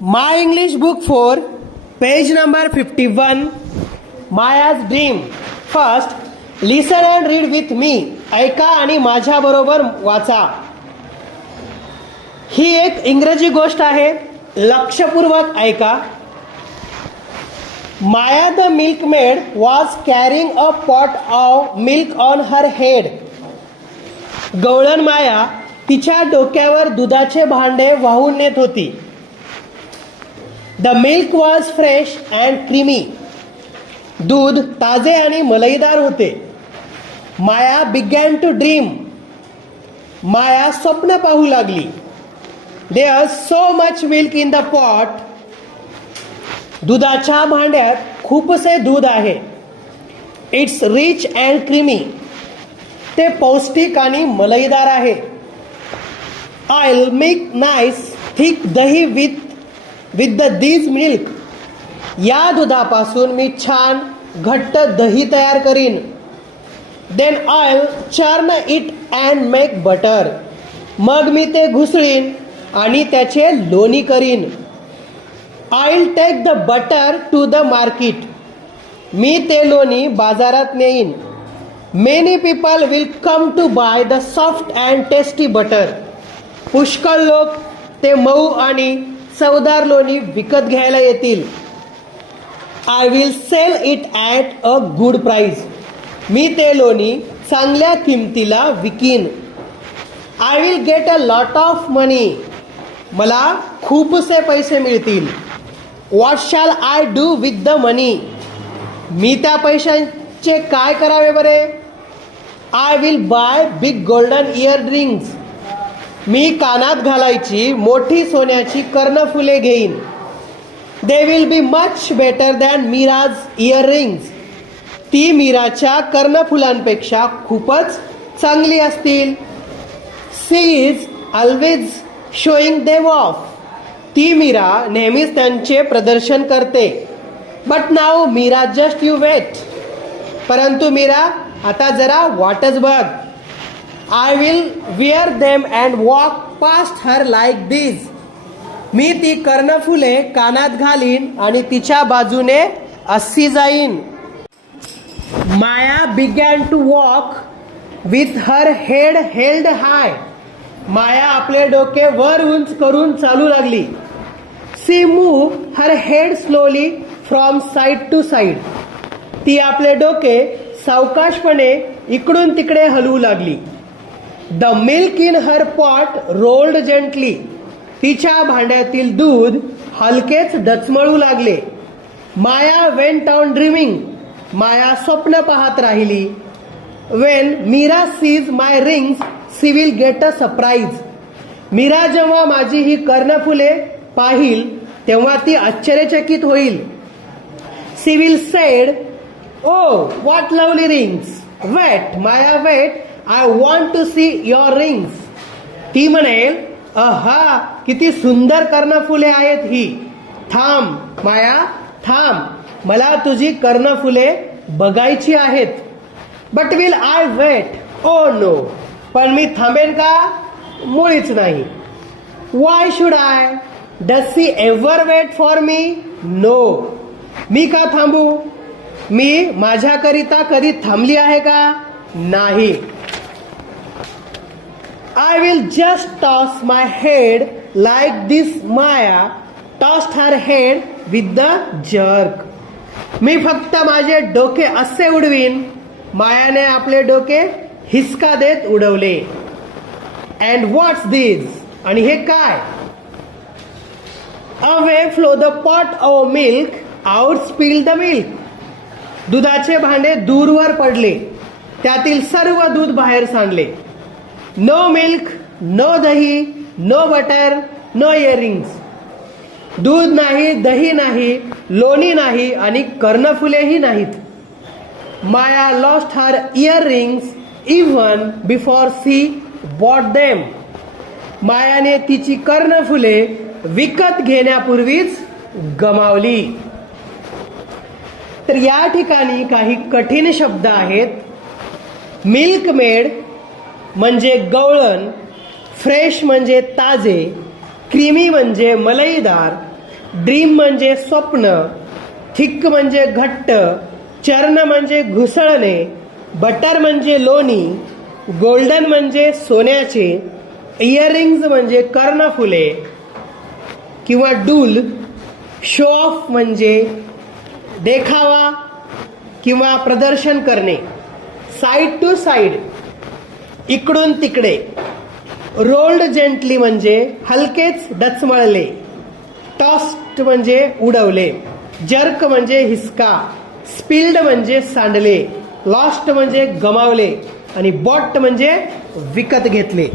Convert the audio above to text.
My English book 4, page number 51, Maya's dream. First, listen and read with me. ऐका आणि माझ्या बरोबर वाचा. ही एक इंग्रजी गोष्ट आहे. लक्षपूर्वक ऐका. Maya the milkmaid was carrying a pot of milk on her head. गवळण माया तिच्या डोक्यावर दुधाचे भांडे वाहून नेत होती. The milk was fresh and creamy. दूध ताजे आणि मलईदार होते. माया began to dream. माया स्वप्न पाहू लागली. There's so much milk in the pot. दुधाच्या भांड्यात खूपसे दूध आहे. It's rich and creamy. ते पौष्टिक आणि मलईदार आहे. I'll make nice thick dahi with this milk. या दुधापासून मी छान घट्ट दही तयार करीन. Then I'll churn it and make butter. मग मी ते घुसळीन आणि त्याचे लोणी करीन. I'll take the butter to the market. मी ते लोणी बाजारात नेईन. Many people will come to buy the soft and tasty butter. पुष्कळ लोक ते मऊ आणि चवदार लोणी विकत घ्यायला येतील. I will sell it at a good price. मी ते लोणी चांगल्या किमतीला विकीन. I will get a lot of money. मला खूपसे पैसे मिळतील. What shall I do with the money? मी त्या पैशांचे काय करावे बरे? I will buy big golden earrings. मी कानात घालायची मोठी सोन्याची कर्णफुले घेईन. They will be much better than Mira's earrings. ती मीराच्या कर्णफुलांपेक्षा खूपच चांगली असतील. She is always showing them off. ती मीरा नेहमीच त्यांचे प्रदर्शन करते. But now Mira just you wait. परंतु मीरा आता जरा वाटच बघ. I will wear them and walk past her like this. मी ती कर्णफुले कानात घालीन आणि तिच्या बाजूने अशी जाईन. Maya began to walk with her head held high. माया आपले डोके वर उंच करून चालू लागली. She moved her head slowly from side to side. ती आपले डोके सावकाशपणे इकडून तिकडे हलवू लागली. The milk in her pot rolled gently. तिच्या भांड्यातील दूध हलकेच डचमळू लागले. Maya went on dreaming. माया स्वप्न पाहत राहिली. When Mira sees my rings, she will get a surprise. Mira जेव्हा माझी ही कर्णफुले पाहिल तेव्हा ती आश्चर्यचकित होईल. She will said, "Oh, what lovely rings! Wait, Maya, wait. I want to see your rings." ती म्हणेल, "आहा, किती सुंदर कर्णफुले आहेत ही. थांब माया, थांब. मला तुझी कर्णफुले बघायची आहेत." But will I wait? Oh no. पण मी थांबेन का? मुळीच नाही. Why should I? Does she ever wait for me? No. मी का थांबू? मी माझ्याकरिता कधी थांबली आहे का? नाही. I will just toss my head like this. Maya tossed her head with the jerk. मी फक्त माझे डोके असे उडवीन. मायाने आपले डोके हिसका देत उडवले. And what's this? आणि हे काय? Away flew the pot of milk. Out spilled the milk. दुधाचे भांडे दूरवर पडले. त्यातील सर्व दूध बाहेर सांडले. No milk, no दही, no butter, no earrings. दूध नाही, दही नाही, लोणी नाही आणि कर्णफुलेही नाहीत. Maya lost her earrings even before she bought them. मायाने तिची कर्णफुले विकत घेण्यापूर्वीच गमावली. तर या ठिकाणी काही कठीण शब्द आहेत. मिल्कमेड म्हणजे गवळण, फ्रेश म्हणजे ताजे, क्रीमी म्हणजे मलईदार, ड्रीम म्हणजे स्वप्न, थिक म्हणजे घट्ट, चर्ण म्हणजे घुसळणे, बटर म्हणजे लोणी, गोल्डन म्हणजे सोन्याचे, इयरिंग्ज म्हणजे कर्णफुले किंवा डूल, शो ऑफ म्हणजे देखावा किंवा प्रदर्शन करणे, साइड टू साइड इकडून तिकडे, रोल्ड जेंटली म्हणजे हलकेच डचमळले, टॉस्ड म्हणजे उडवले, जर्क म्हणजे हिसका, स्पिल्ड म्हणजे सांडले, लॉस्ट म्हणजे गमावले आणि बॉट म्हणजे विकत घेतले.